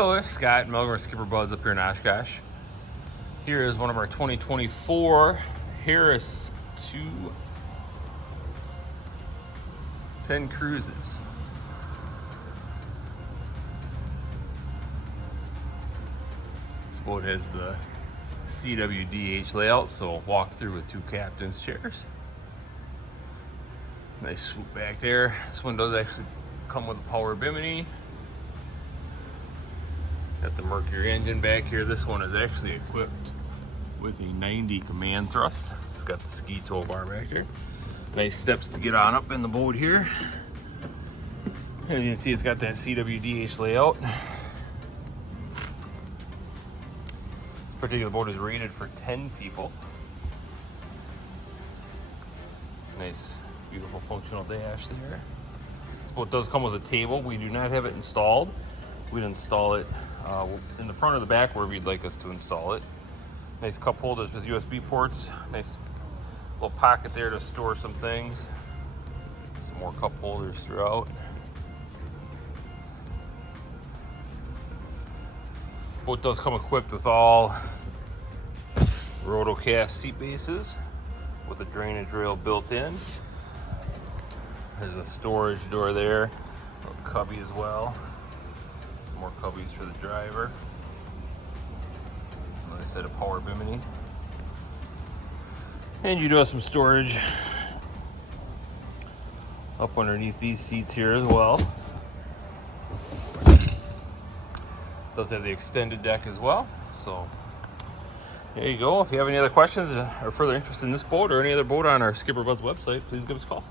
Hello, it's Scott Melvin with SkipperBud's up here in Oshkosh. Here is one of our 2024 Harris 210 Cruises. This boat has the CWDH layout, so I'll walk through with two captain's chairs. Nice swoop back there. This one does actually come with a power bimini. Got the Mercury engine back here. This one is actually equipped with a 90 command thrust. It's got the ski tow bar back here. Nice steps to get on up in the boat here. As you can see, it's got that CWDH layout. This particular boat is rated for 10 people. Nice, beautiful functional dash there. This boat does come with a table. We do not have it installed. We'd install it in the front or the back wherever you'd like us to install it. Nice cup holders with USB ports. Nice little pocket there to store some things. Some more cup holders throughout. Boat does come equipped with all rotocast seat bases with a drainage rail built in. There's a storage door there, a little cubby as well. Some more cubbies for the driver. Like I said, a power bimini. And you do have some storage up underneath these seats here as well. Does have the extended deck as well. So there you go. If you have any other questions or further interest in this boat or any other boat on our SkipperBud's website, please give us a call.